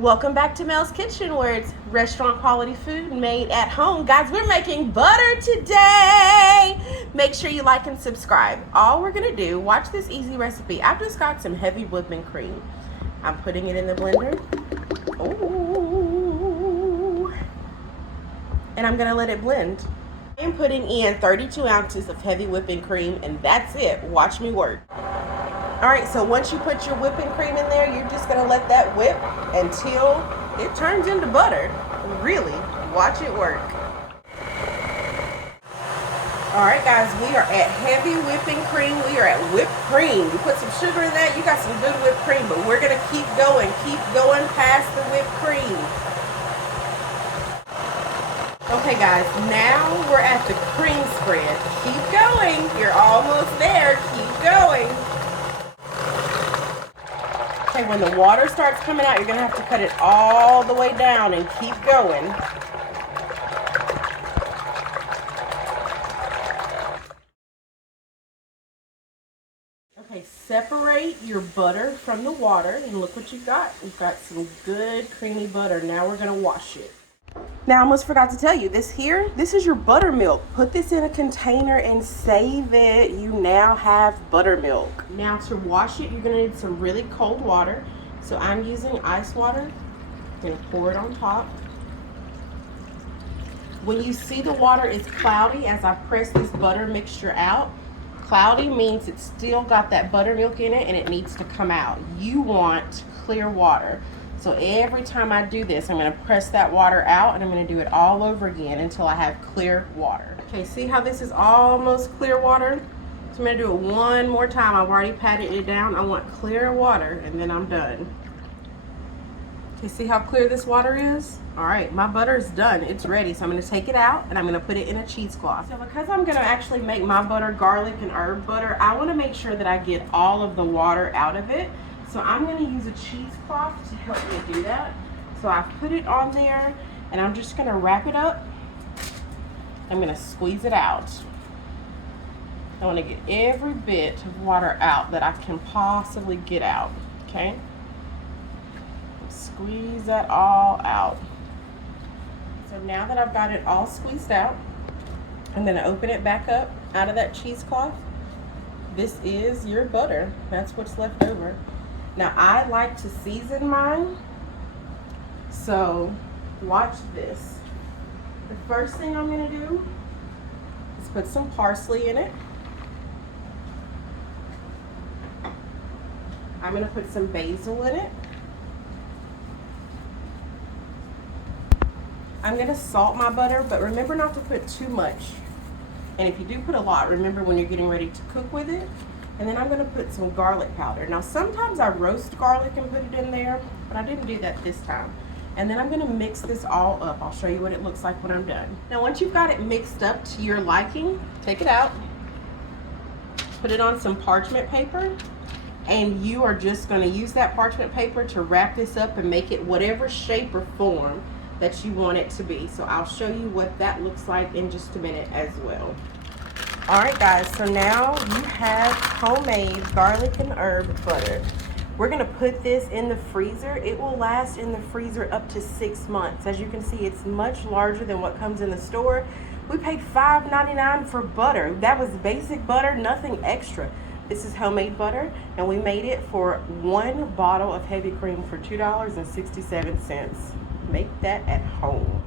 Welcome back to Mel's Kitchen, where it's restaurant quality food made at home. Guys, we're making butter today. Make sure you like and subscribe. All we're gonna do, watch this easy recipe. I've just got some heavy whipping cream. I'm putting it in the blender. Ooh. And I'm gonna let it blend. I'm putting in 32 ounces of heavy whipping cream, and that's it. Watch me work. All right, so once you put your whipping cream in there, you're just gonna let that whip until it turns into butter. Really, watch it work. All right, guys, we are at heavy whipping cream. We are at whipped cream. You put some sugar in that, you got some good whipped cream, but we're gonna keep going past the whipped cream. Okay, guys, now we're at the cream spread. Keep going, you're almost there, keep going. Okay, when the water starts coming out, you're gonna have to cut it all the way down and keep going. Okay, separate your butter from the water, and look what you've got. We've got some good creamy butter. Now we're gonna wash it. Now, I almost forgot to tell you, this is your buttermilk. Put this in a container and save it. You now have buttermilk. Now, to wash it, you're gonna need some really cold water. So I'm using ice water. I'm gonna pour it on top. When you see the water is cloudy as I press this butter mixture out, cloudy means it's still got that buttermilk in it and it needs to come out. You want clear water. So every time I do this, I'm gonna press that water out and I'm gonna do it all over again until I have clear water. Okay, see how this is almost clear water? So I'm gonna do it one more time. I've already patted it down. I want clear water and then I'm done. Okay, see how clear this water is? All right, my butter is done. It's ready. So I'm gonna take it out and I'm gonna put it in a cheesecloth. So because I'm gonna actually make my butter garlic and herb butter, I wanna make sure that I get all of the water out of it. So I'm gonna use a cheesecloth to help me do that. So I've put it on there and I'm just gonna wrap it up. I'm gonna squeeze it out. I wanna get every bit of water out that I can possibly get out, okay? Squeeze that all out. So now that I've got it all squeezed out, I'm gonna open it back up out of that cheesecloth. This is your butter. That's what's left over. Now, I like to season mine, so watch this. The first thing I'm gonna do is put some parsley in it. I'm gonna put some basil in it. I'm gonna salt my butter, but remember not to put too much. And if you do put a lot, remember when you're getting ready to cook with it. And then I'm gonna put some garlic powder. Now sometimes I roast garlic and put it in there, but I didn't do that this time. And then I'm gonna mix this all up. I'll show you what it looks like when I'm done. Now once you've got it mixed up to your liking, take it out, put it on some parchment paper, and you are just gonna use that parchment paper to wrap this up and make it whatever shape or form that you want it to be. So I'll show you what that looks like in just a minute as well. All right, guys, so now you have homemade garlic and herb butter. We're gonna put this in the freezer. It will last in the freezer up to 6 months. As you can see, it's much larger than what comes in the store. We paid $5.99 for butter. That was basic butter, nothing extra. This is homemade butter, and we made it for 1 bottle of heavy cream for $2.67. Make that at home.